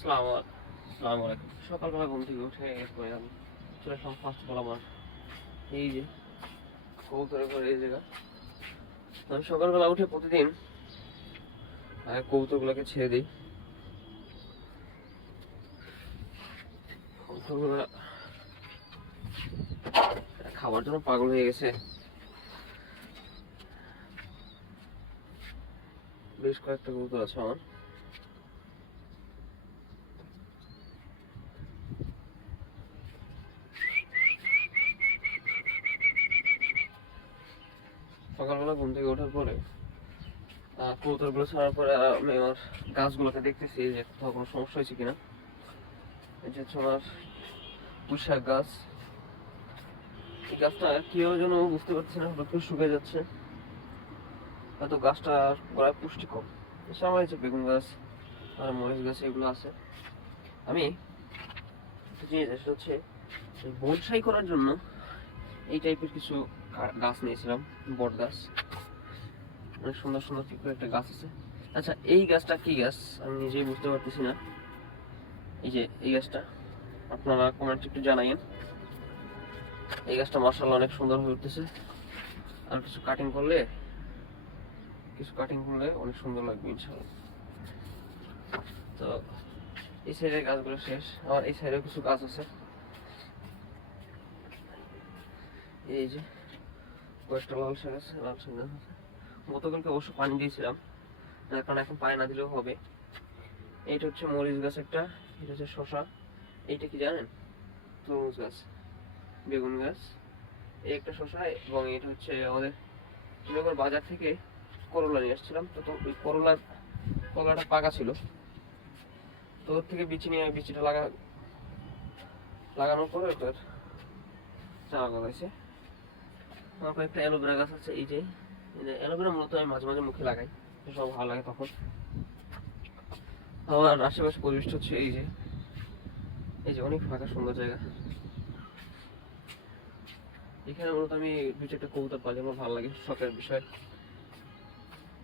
আসসালামু আলাইকুম। সকালবেলা ঘুম থেকে উঠে এরপরে আমি চলে আসলাম ফার্স্ট বল আমার এই যে কবুতরের ঘরে এই জায়গা। আমি সকালবেলা উঠে প্রতিদিন কবুতরগুলোকে ছেড়ে দিই। কবুতরগুলো খাবার জন্য পাগল হয়ে গেছে। বেশ কয়েকটা কবুতর আছে আমার। সকালবেলা ঘুম থেকে ওঠার পরে কবুতরগুলো ছাড়ার পরে আমি আমার গাছগুলোকে দেখতেছি যে কোথাও কোনো সমস্যা হয়েছে কিনা। এই যে হচ্ছে আমার পুঁইশাক গাছ। এই গাছটা কিভাবে যেন বুঝতে পারছি না, হঠাৎ করে শুকিয়ে যাচ্ছে। হয়তো গাছটার গোড়ায় পুষ্টি কম। এছাড়া আমার এই যে বেগুন গাছ আর মরিচ গাছ এগুলো আছে। আমি একটা জিনিস সেটা হচ্ছে বনসাই করার জন্য এই টাইপের কিছু গাছ নিয়েছিলাম। বট গাছ, অনেক সুন্দর সুন্দর কি করে একটা গাছ আছে। আচ্ছা, এই গাছটা কি গাছ আমি নিজেই বুঝতে পারতেছি না। এই যে এই গাছটা আপনারা কমেন্টে একটু জানাইন। এই গাছটা মাশাআল্লাহ অনেক সুন্দর হয়ে উঠতেছে। আর কিছু কাটিং করলে অনেক সুন্দর লাগবে ইনশাআল্লাহ। তো এই সাইডের গাছগুলো শেষ, আবার এই সাইডেও কিছু গাছ আছে। এই যে কয়েকটা লাল শাক আছে, লাল শাক গাছ আছে। গতকালকে অবশ্য পানি দিয়েছিলাম, যার কারণে এখন পানি না দিলেও হবে। এইটা হচ্ছে মরিচ গাছ একটা, এটা হচ্ছে শসা, এইটা কি জানেন, তরমুজ গাছ, বেগুন গাছ, এই একটা শসা, এবং এটা হচ্ছে আমাদের যখন বাজার থেকে করলা নিয়ে আসছিলাম, তো ওই কলাটা পাকা ছিল, তো ওর থেকে বিচি নিয়ে বিচিটা লাগানোর পরে ওটার চারা লাগাইছে। আমার কয়েকটা অ্যালোভেরা গাছ আছে। এই যে অ্যালোভেরা মূলত আমি মাঝে মাঝে মুখে লাগাই, সব ভালো লাগে তখন। আমার আশেপাশে পরিবেশটা হচ্ছে এই যে অনেক ফাঁকা সুন্দর জায়গা। এখানে মূলত আমি দু চারটা কবুতর পালি, আমার ভালো লাগে, শখের বিষয়।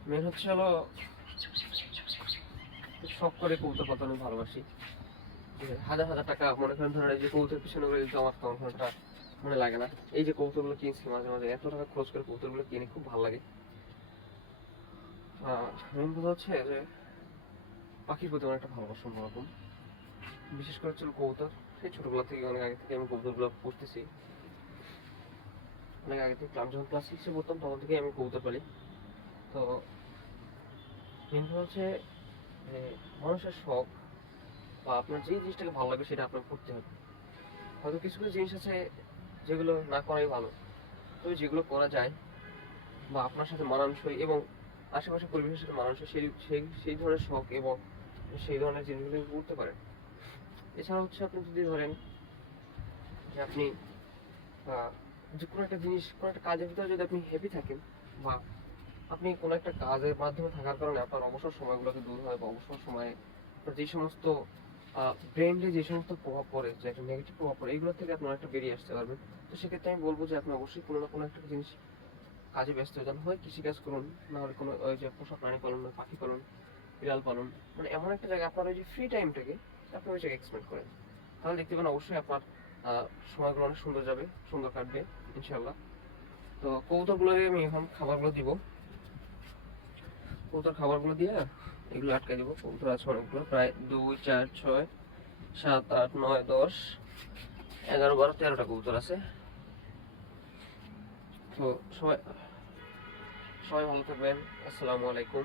মেন হচ্ছে হলো শখ করে কবুতর পালতে আমি ভালোবাসি। হাজার হাজার টাকা মনে করেন ধরেন এই যে কবুতর পিছনে করে দিতে আমার তখন ওটা মনে লাগে না। এই যে কবুতরগুলো কিনছি মাঝে মাঝে এত টাকা খরচ করে কবুতরগুলো কিনে খুব ভালো লাগে। মেন কথা হচ্ছে যে পাখির প্রতি অনেকটা ভালোবাসা অন্যরকম। বিশেষ করে হচ্ছে কবুতর, সেই ছোটবেলা থেকে অনেক আগে থেকে আমি কবুতরগুলো পুষতেছি। অনেক আগে থেকে আমি যখন ক্লাস 6-এ পড়তাম তখন থেকে আমি কবুতর পালি। তো মেন কথা হচ্ছে মানুষের শখ বা আপনার যে জিনিসটাকে ভালো লাগে সেটা আপনার করতে হবে। হয়তো কিছু কিছু জিনিস আছে যেগুলো না করাই ভালো, তবে যেগুলো করা যায় বা আপনার সাথে মানানসই এবং আশেপাশে পরিবেশের সাথে মানানসই সেই ধরনের শখ এবং সেই ধরনের জিনিসগুলো করতে পারেন। এছাড়া হচ্ছে আপনি যদি ধরেন যে আপনি যে কোনো একটা জিনিস, কোনো একটা কাজের ভিতরে যদি আপনি হ্যাপি থাকেন বা আপনি কোনো একটা কাজের মাধ্যমে থাকার কারণে আপনার অবসর সময়গুলোকে দূর হয় বা অবসর সময়ে আপনার যে সমস্ত ব্রেইনে যে সমস্ত প্রভাব পড়ে, যে একটা নেগেটিভ প্রভাব পড়ে, এইগুলো থেকে আপনি অনেকটা বেরিয়ে আসতে পারবেন। তো সেক্ষেত্রে আমি বলবো যে আপনি অবশ্যই কোনো না কোনো একটা জিনিস কাজে ব্যস্ত হয়ে যান। হয় কৃষিকাজ করুন, না হলে কোনো ওই যে পোষা প্রাণী পালন, পাখি পালন, বিড়াল পালন, মানে এমন একটা জায়গায় আপনার ওই যে ফ্রি টাইমটাকে আপনি ওই জায়গায় এক্সপেন্ড করেন। তাহলে দেখতে পাবেন অবশ্যই আপনার সময়গুলো অনেক সুন্দর যাবে, সুন্দর কাটবে ইনশাল্লাহ। তো কবুতরগুলোকে আমি এখন খাবারগুলো দিব। কবুতর খাবারগুলো দিয়ে এগুলো আটকে দিব। কবুতর আছে অনেকগুলো, প্রায় 2, 4, 6, 7, 8, 9, 10, 11, 12, 13টা কবুতর আছে। তো সবাই সবাই ভালো থাকবেন। আসসালামু আলাইকুম।